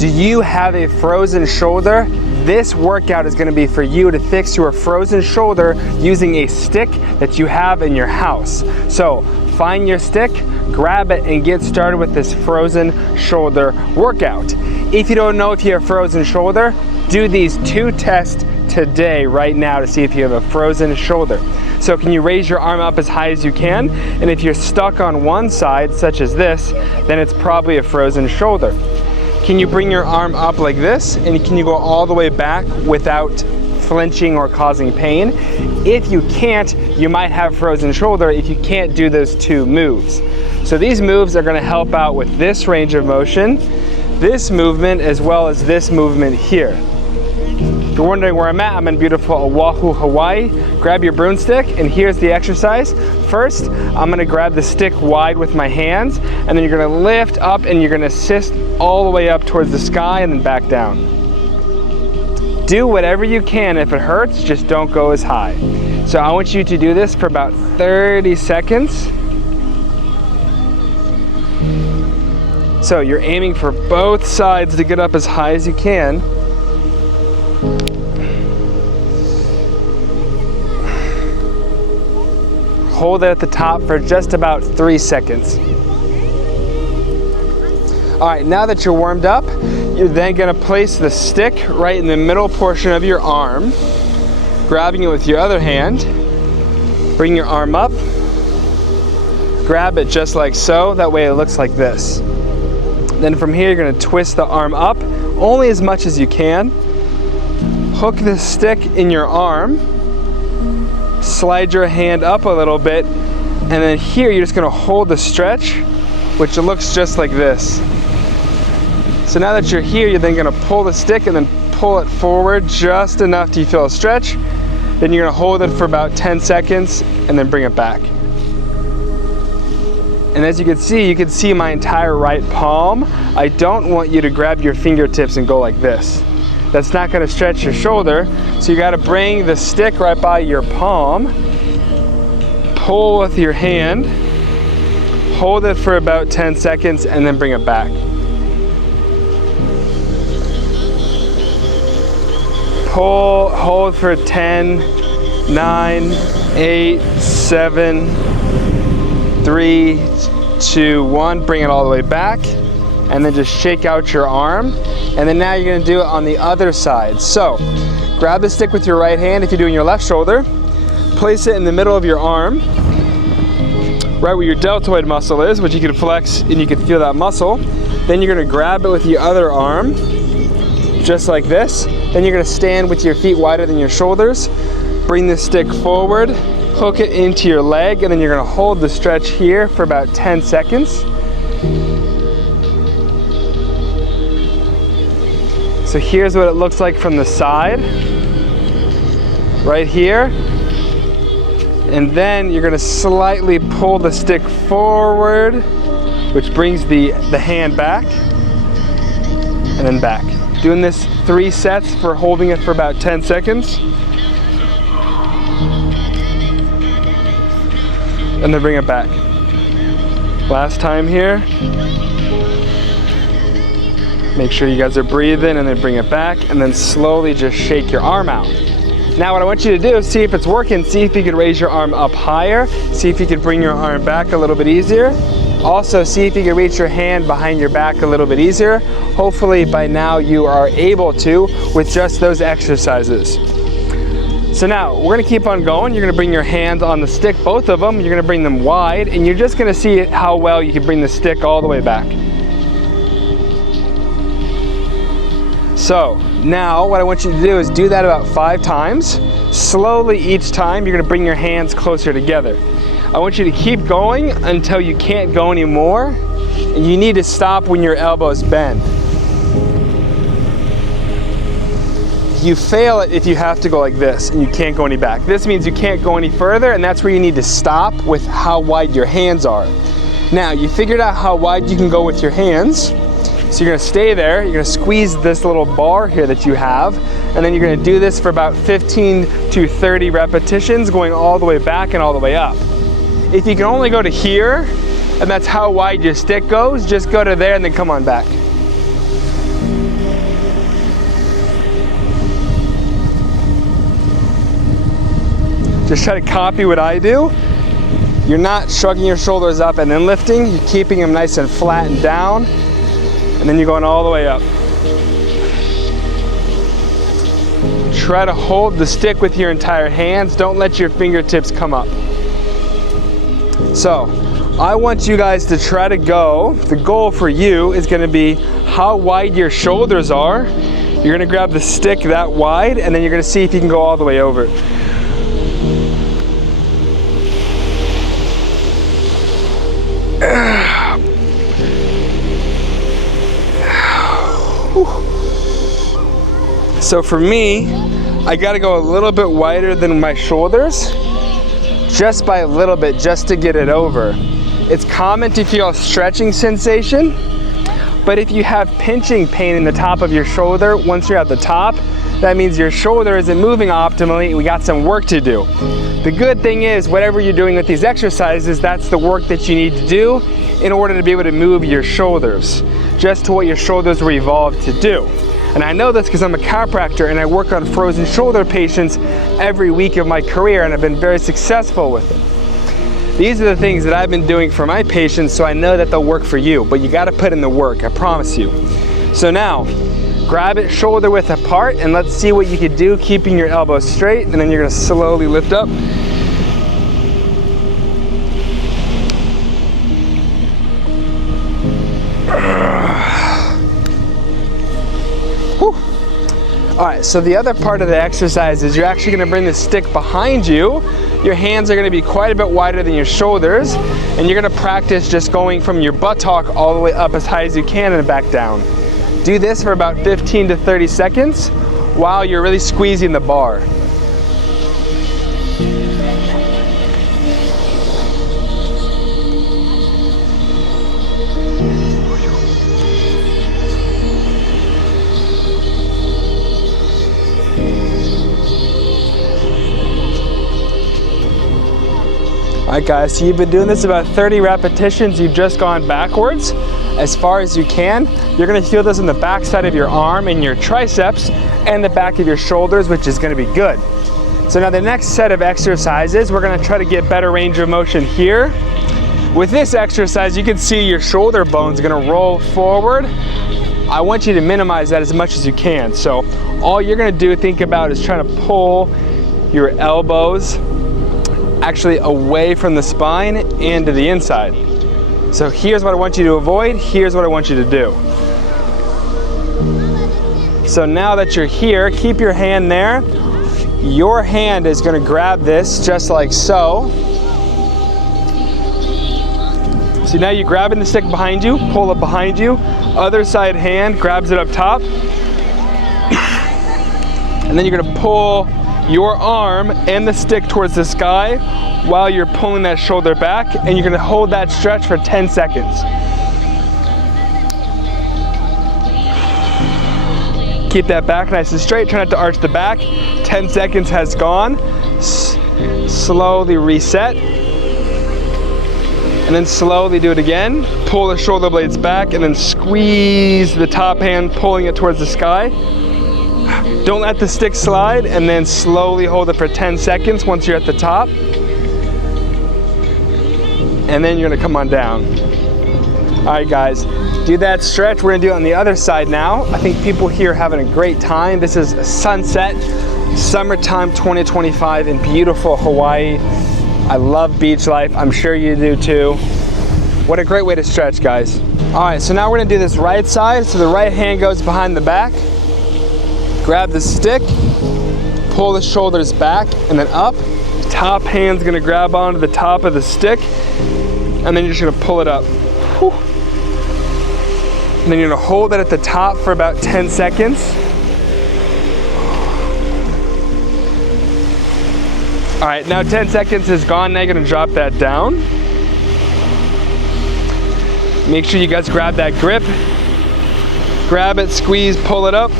Do you have a frozen shoulder? This workout is going to be for you to fix your frozen shoulder using a stick that you have in your house. So find your stick, grab it, and get started with this frozen shoulder workout. If you don't know if you have frozen shoulder, do these 2 tests today, right now, to see if you have a frozen shoulder. So can you raise your arm up as high as you can? And if you're stuck on one side, such as this, then it's probably a frozen shoulder. Can you bring your arm up like this? And can you go all the way back without flinching or causing pain? If you can't, you might have frozen shoulder if you can't do those 2 moves. So these moves are going to help out with this range of motion, this movement, as well as this movement here. If you're wondering where I'm at, I'm in beautiful Oahu, Hawaii. Grab your broomstick, and here's the exercise. First, I'm gonna grab the stick wide with my hands, and then you're gonna lift up and you're gonna assist all the way up towards the sky and then back down. Do whatever you can. If it hurts, just don't go as high. So I want you to do this for about 30 seconds. So you're aiming for both sides to get up as high as you can. Hold it at the top for just about 3 seconds. All right, now that you're warmed up, you're then gonna place the stick right in the middle portion of your arm, grabbing it with your other hand. Bring your arm up, grab it just like so, that way it looks like this. Then from here, you're gonna twist the arm up, only as much as you can. Hook the stick in your arm, slide your hand up a little bit, and then here you're just gonna hold the stretch, which looks just like this. So now that you're here, you're then gonna pull the stick and then pull it forward just enough till you feel a stretch. Then you're gonna hold it for about 10 seconds and then bring it back. And as you can see my entire right palm. I don't want you to grab your fingertips and go like this. That's not gonna stretch your shoulder. So you gotta bring the stick right by your palm, pull with your hand, hold it for about 10 seconds, and then bring it back. Pull, hold for 10, 9, 8, 7, 3, 2, 1. Bring it all the way back, and then just shake out your arm. And then now you're gonna do it on the other side. So, grab the stick with your right hand if you're doing your left shoulder, place it in the middle of your arm, right where your deltoid muscle is, which you can flex and you can feel that muscle. Then you're gonna grab it with your other arm, just like this. Then you're gonna stand with your feet wider than your shoulders, bring the stick forward, hook it into your leg, and then you're gonna hold the stretch here for about 10 seconds. So here's what it looks like from the side, right here. And then you're gonna slightly pull the stick forward, which brings the hand back, and then back. Doing this 3 sets for holding it for about 10 seconds. And then bring it back. Last time here. Make sure you guys are breathing, and then bring it back, and then slowly just shake your arm out. Now what I want you to do is see if it's working, see if you could raise your arm up higher, see if you could bring your arm back a little bit easier. Also see if you can reach your hand behind your back a little bit easier. Hopefully by now you are able to with just those exercises. So now we're gonna keep on going. You're gonna bring your hands on the stick, both of them. You're gonna bring them wide, and you're just gonna see how well you can bring the stick all the way back. So now what I want you to do is do that about 5 times. Slowly each time, you're gonna bring your hands closer together. I want you to keep going until you can't go anymore, and you need to stop when your elbows bend. You fail it if you have to go like this and you can't go any back. This means you can't go any further, and that's where you need to stop with how wide your hands are. Now, you figured out how wide you can go with your hands. So you're gonna stay there, you're gonna squeeze this little bar here that you have, and then you're gonna do this for about 15 to 30 repetitions, going all the way back and all the way up. If you can only go to here, and that's how wide your stick goes, just go to there and then come on back. just try to copy what I do. You're not shrugging your shoulders up and then lifting. You're keeping them nice and flat and down. And then you're going all the way up. Try to hold the stick with your entire hands. Don't let your fingertips come up. So, I want you guys to try to go, the goal for you is gonna be how wide your shoulders are. You're gonna grab the stick that wide, and then you're gonna see if you can go all the way over. So for me, I gotta go a little bit wider than my shoulders, just by a little bit, just to get it over. It's common to feel a stretching sensation, but if you have pinching pain in the top of your shoulder, once you're at the top, that means your shoulder isn't moving optimally. We got some work to do. The good thing is, whatever you're doing with these exercises, that's the work that you need to do in order to be able to move your shoulders, just to what your shoulders were evolved to do. And I know this because I'm a chiropractor and I work on frozen shoulder patients every week of my career, and I've been very successful with it. These are the things that I've been doing for my patients, so I know that they'll work for you, but you gotta put in the work, I promise you. So now, grab it shoulder width apart, and let's see what you can do keeping your elbows straight, and then you're gonna slowly lift up. All right, so the other part of the exercise is you're actually gonna bring the stick behind you. Your hands are gonna be quite a bit wider than your shoulders, and you're gonna practice just going from your buttock all the way up as high as you can and back down. Do this for about 15 to 30 seconds while you're really squeezing the bar. All right guys, so you've been doing this about 30 repetitions. You've just gone backwards as far as you can. You're gonna feel this in the back side of your arm and your triceps and the back of your shoulders, which is gonna be good. So now the next set of exercises, we're gonna try to get better range of motion here. With this exercise, you can see your shoulder bones are gonna roll forward. I want you to minimize that as much as you can. So all you're gonna do, think about, is trying to pull your elbows actually away from the spine and to the inside. So here's what I want you to avoid, here's what I want you to do. So now that you're here, keep your hand there. Your hand is gonna grab this just like so. So now you're grabbing the stick behind you, pull it behind you. Other side hand grabs it up top. And then you're gonna pull your arm and the stick towards the sky while you're pulling that shoulder back, and you're gonna hold that stretch for 10 seconds. Keep that back nice and straight, try not to arch the back. 10 seconds has gone. Slowly reset. And then slowly do it again. Pull the shoulder blades back and then squeeze the top hand, pulling it towards the sky. Don't let the stick slide, and then slowly hold it for 10 seconds once you're at the top. And then you're gonna come on down. All right guys, do that stretch. We're gonna do it on the other side now. I think people here are having a great time. This is sunset, summertime 2025 in beautiful Hawaii. I love beach life, I'm sure you do too. What a great way to stretch, guys. All right, so now we're gonna do this right side. So the right hand goes behind the back. Grab the stick, pull the shoulders back and then up. Top hand's gonna grab onto the top of the stick, and then you're just gonna pull it up. Whew. And then you're gonna hold it at the top for about 10 seconds. All right, now 10 seconds is gone. Now you're gonna drop that down. Make sure you guys grab that grip. Grab it, squeeze, pull it up.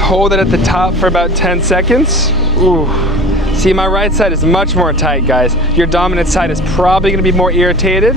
Hold it at the top for about 10 seconds. Ooh. See, my right side is much more tight, guys. Your dominant side is probably gonna be more irritated.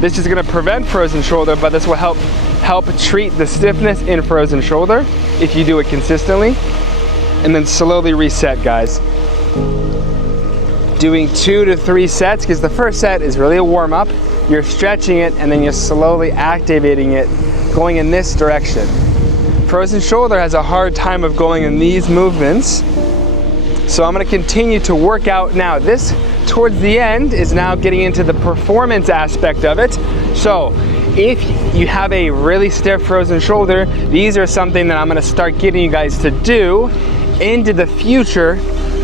This is gonna prevent frozen shoulder, but this will help treat the stiffness in frozen shoulder if you do it consistently. And then slowly reset, guys. Doing 2 to 3 sets, because the first set is really a warm-up. You're stretching it and then you're slowly activating it, going in this direction. Frozen shoulder has a hard time of going in these movements. So I'm gonna continue to work out now. This, towards the end, is now getting into the performance aspect of it. So if you have a really stiff frozen shoulder, these are something that I'm gonna start getting you guys to do into the future.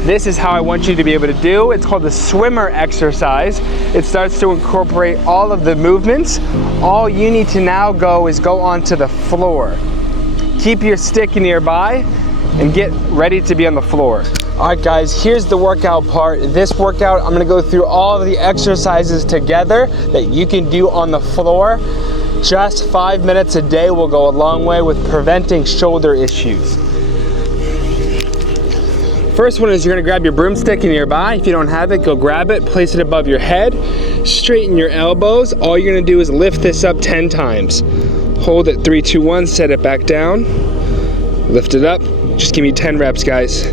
This is how I want you to be able to do. It's called the swimmer exercise. It starts to incorporate all of the movements. All you need to now go is go onto the floor. Keep your stick nearby and get ready to be on the floor. All right guys, here's the workout part. This workout, I'm gonna go through all of the exercises together that you can do on the floor. Just 5 minutes a day will go a long way with preventing shoulder issues. First one is you're gonna grab your broomstick nearby. If you don't have it, go grab it, place it above your head, straighten your elbows. All you're gonna do is lift this up 10 times. Hold it, 3, 2, 1, set it back down. Lift it up, just give me 10 reps, guys.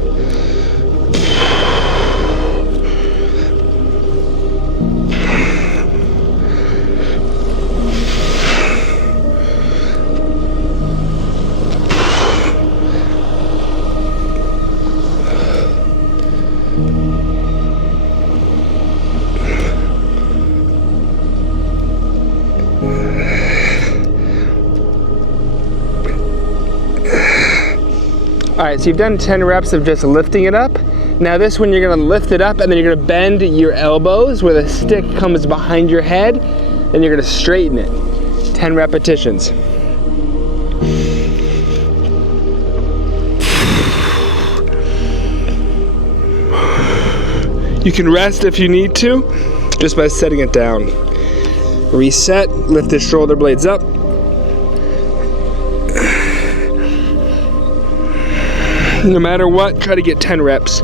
All right, so you've done 10 reps of just lifting it up. Now this one, you're gonna lift it up and then you're gonna bend your elbows where the stick comes behind your head, and you're gonna straighten it. 10 repetitions. You can rest if you need to, just by setting it down. Reset, lift the shoulder blades up. No matter what, try to get 10 reps.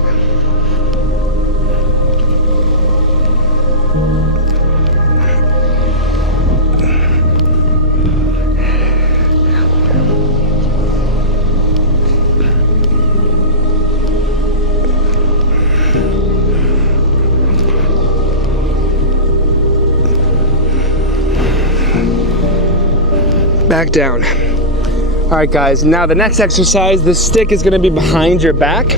Back down. All right guys, now the next exercise, the stick is gonna be behind your back.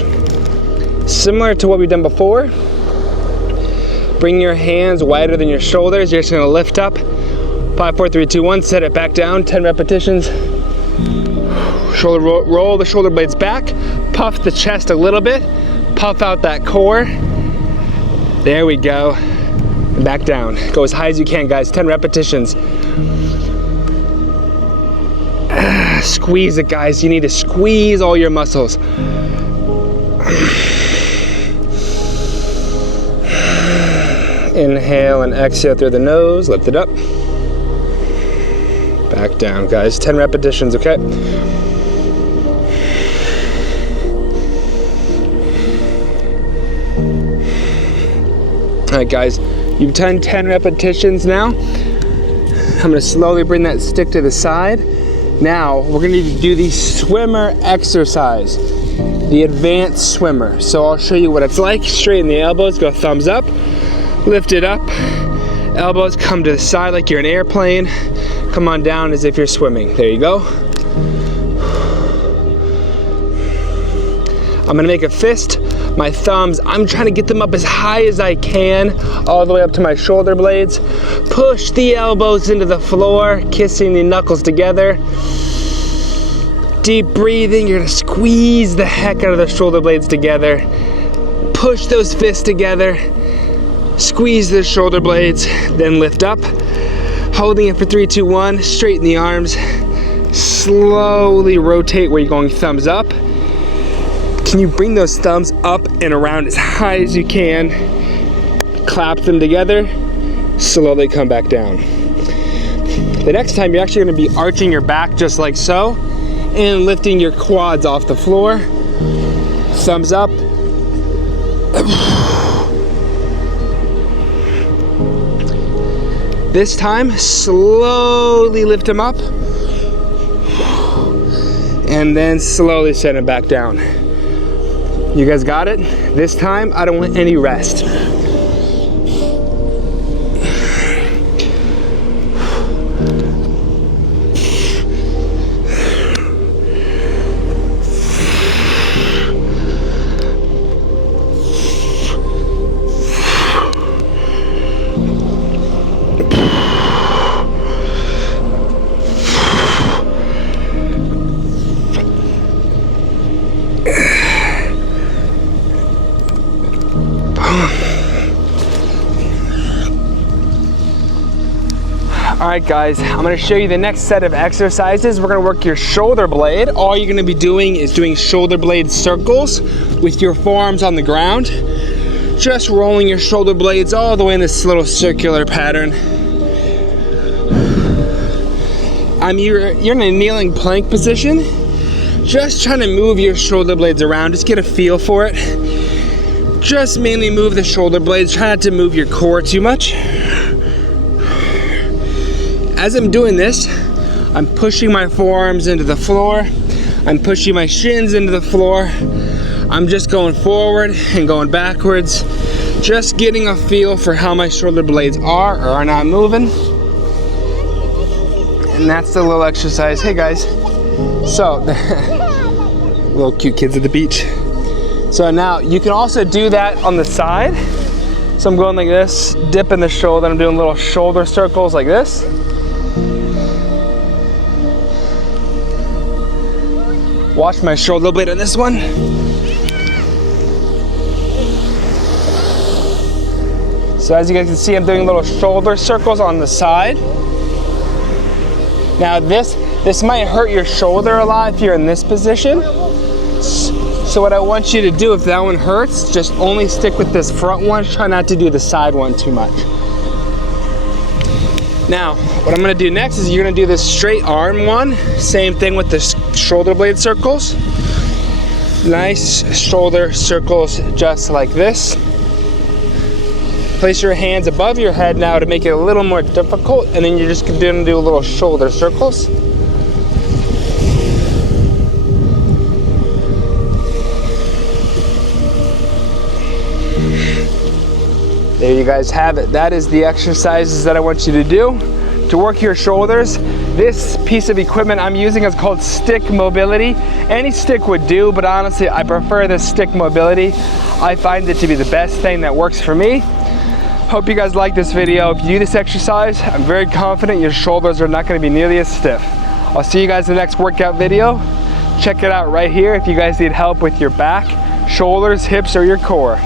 Similar to what we've done before. Bring your hands wider than your shoulders. You're just gonna lift up. 5, 4, 3, 2, 1, set it back down, 10 repetitions. Shoulder roll the shoulder blades back. Puff the chest a little bit. Puff out that core. There we go. And back down. Go as high as you can, guys, 10 repetitions. Squeeze it, guys. You need to squeeze all your muscles. Inhale and exhale through the nose. Lift it up. Back down, guys. 10 repetitions, okay? All right, guys. You've done 10 repetitions now. I'm gonna slowly bring that stick to the side. Now, we're gonna need to do the swimmer exercise, the advanced swimmer. So I'll show you what it's like. Straighten the elbows, go thumbs up, lift it up. Elbows come to the side like you're an airplane. Come on down as if you're swimming. There you go. I'm gonna make a fist. My thumbs, I'm trying to get them up as high as I can, all the way up to my shoulder blades. Push the elbows into the floor, kissing the knuckles together. Deep breathing, you're gonna squeeze the heck out of the shoulder blades together. Push those fists together. Squeeze the shoulder blades, then lift up. Holding it for 3, 2, 1, straighten the arms. Slowly rotate where you're going thumbs up. Can you bring those thumbs up and around as high as you can? Clap them together, slowly come back down. The next time you're actually gonna be arching your back just like so, and lifting your quads off the floor. Thumbs up. This time, slowly lift them up, and then slowly set them back down. You guys got it? This time, I don't want any rest. All right guys, I'm gonna show you the next set of exercises. We're gonna work your shoulder blade. All you're gonna be doing is doing shoulder blade circles with your forearms on the ground. Just rolling your shoulder blades all the way in this little circular pattern. You're in a kneeling plank position. Just trying to move your shoulder blades around. Just get a feel for it. Just mainly move the shoulder blades. Try not to move your core too much. As I'm doing this, I'm pushing my forearms into the floor. I'm pushing my shins into the floor. I'm just going forward and going backwards. Just getting a feel for how my shoulder blades are or are not moving. And that's the little exercise. Hey guys. So, little cute kids at the beach. So now you can also do that on the side. So I'm going like this, dipping the shoulder. I'm doing little shoulder circles like this. Watch my shoulder blade on this one. So as you guys can see, I'm doing little shoulder circles on the side. Now this might hurt your shoulder a lot if you're in this position. So what I want you to do, if that one hurts, just only stick with this front one. Try not to do the side one too much. Now, what I'm gonna do next is you're gonna do this straight arm one. Same thing with the shoulder blade circles. Nice shoulder circles just like this. Place your hands above your head now to make it a little more difficult, and then you're just gonna do little shoulder circles. There you guys have it. That is the exercises that I want you to do to work your shoulders. This piece of equipment I'm using is called stick mobility. Any stick would do, but honestly, I prefer the stick mobility. I find it to be the best thing that works for me. Hope you guys like this video. If you do this exercise, I'm very confident your shoulders are not gonna be nearly as stiff. I'll see you guys in the next workout video. Check it out right here if you guys need help with your back, shoulders, hips, or your core.